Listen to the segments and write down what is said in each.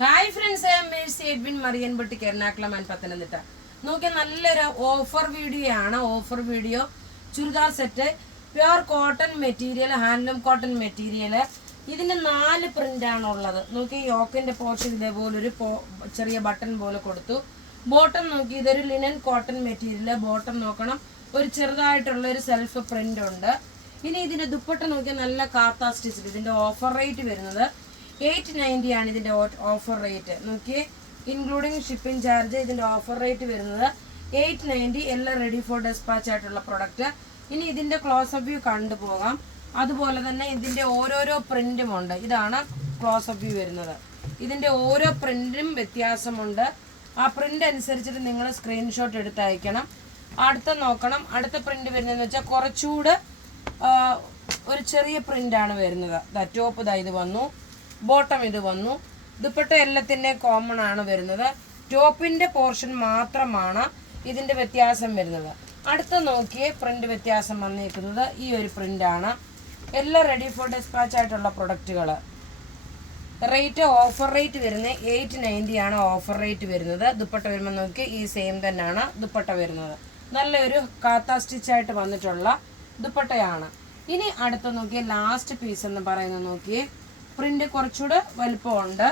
Hi friends, Mercy Edwin Mariyanpatti Ernakulam and Pathanamthitta. നോക്കിയാൽ നല്ലൊരു offer video ആണ്. Offer video churidar set, pure cotton material, handloom cotton material. ഇതിൻ്റെ 4 പ്രിൻ്റാണ് ഉള്ളത്. നോക്കി, യോക്കിൻ്റെ പോർഷൻ ഇതേപോലൊരു ചെറിയ ബട്ടൺ പോലെ കൊടുത്തു. ബോട്ടം നോക്കി, ഇതൊരു ലിനൻ കോട്ടൺ മെറ്റീരിയൽ. ബോട്ടം നോക്കണം, ഒരു ചെറുതായിട്ടുള്ള ഒരു സെൽഫ് പ്രിൻ്റ് ഉണ്ട്. ഇനി ഇതിൻ്റെ ദുപ്പട്ട നോക്കിയാൽ നല്ല കാത്ത സ്റ്റിച്ചിൽ. ഇതിൻ്റെ ഓഫർ റേറ്റ് വരുന്നത് 890 ആണ്. ഇതിൻ്റെ ഓഫർ റേറ്റ് നോക്കിയേ, ഇൻക്ലൂഡിങ് ഷിപ്പിംഗ് ചാർജ്. ഇതിൻ്റെ ഓഫർ റേറ്റ് വരുന്നത് 890. എല്ലാം റെഡി ഫോർ ഡെസ്പാച്ച് ആയിട്ടുള്ള പ്രൊഡക്റ്റ്. ഇനി ഇതിൻ്റെ ക്ലോസപ്പ് വ്യൂ കണ്ടുപോകാം. അതുപോലെ തന്നെ ഇതിൻ്റെ ഓരോരോ പ്രിൻറ്റും ഉണ്ട്. ഇതാണ് ക്ലോസപ്പ് വ്യൂ വരുന്നത്. ഇതിൻ്റെ ഓരോ പ്രിൻറ്റും വ്യത്യാസമുണ്ട്. ആ പ്രിൻ്റ് അനുസരിച്ചിട്ട് നിങ്ങൾ സ്ക്രീൻഷോട്ട് എടുത്ത് അയക്കണം. അടുത്ത നോക്കണം, അടുത്ത പ്രിൻ്റ് വരുന്നതെന്ന് വെച്ചാൽ കുറച്ചുകൂടെ ഒരു ചെറിയ പ്രിൻ്റാണ് വരുന്നത്. ടോപ്പ് ഇത് വന്നു, ബോട്ടം ഇത് വന്നു. ദുപ്പട്ട എല്ലാത്തിൻ്റെ കോമൺ ആണ് വരുന്നത്. ടോപ്പിൻ്റെ പോർഷൻ മാത്രമാണ് ഇതിൻ്റെ വ്യത്യാസം വരുന്നത്. അടുത്ത നോക്കിയേ, പ്രിൻ്റ് വ്യത്യാസം വന്നിരിക്കുന്നത് ഈ ഒരു പ്രിൻ്റാണ്. എല്ലാം റെഡി ഫോർ ഡെസ്പാച്ച് ആയിട്ടുള്ള പ്രൊഡക്റ്റുകൾ. റേറ്റ് ഓഫർ റേറ്റ് വരുന്നത് 890 ആണ് ഓഫർ റേറ്റ് വരുന്നത്. ദുപ്പട്ട വരുമ്പോൾ നോക്കി, ഈ സെയിം തന്നെയാണ് ദുപ്പട്ട വരുന്നത്. നല്ലൊരു കാത്ത സ്റ്റിച്ചായിട്ട് വന്നിട്ടുള്ള ദുപ്പട്ടയാണ്. ഇനി അടുത്ത നോക്കിയേ, ലാസ്റ്റ് പീസ് എന്ന് പറയുന്നത് നോക്കിയേ, പ്രിൻ്റ് കുറച്ചുകൂടെ വലുപ്പമുണ്ട്.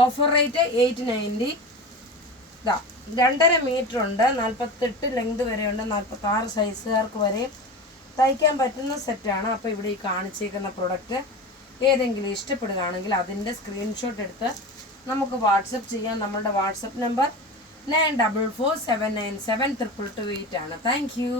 Offer rate 890. 2.5 മീറ്റർ ഉണ്ട്, 48 ലെങ്ത് വരെയുണ്ട്, 46 സൈസുകാർക്ക് വരെയും തയ്ക്കാൻ പറ്റുന്ന സെറ്റാണ്. അപ്പോൾ ഇവിടെ ഈ കാണിച്ചേക്കുന്ന പ്രൊഡക്റ്റ് ഏതെങ്കിലും ഇഷ്ടപ്പെടുകയാണെങ്കിൽ അതിൻ്റെ സ്ക്രീൻഷോട്ട് എടുത്ത് നമുക്ക് വാട്സപ്പ് ചെയ്യാം. നമ്മളുടെ വാട്സപ്പ് നമ്പർ 9447972228 ആണ്. Thank you.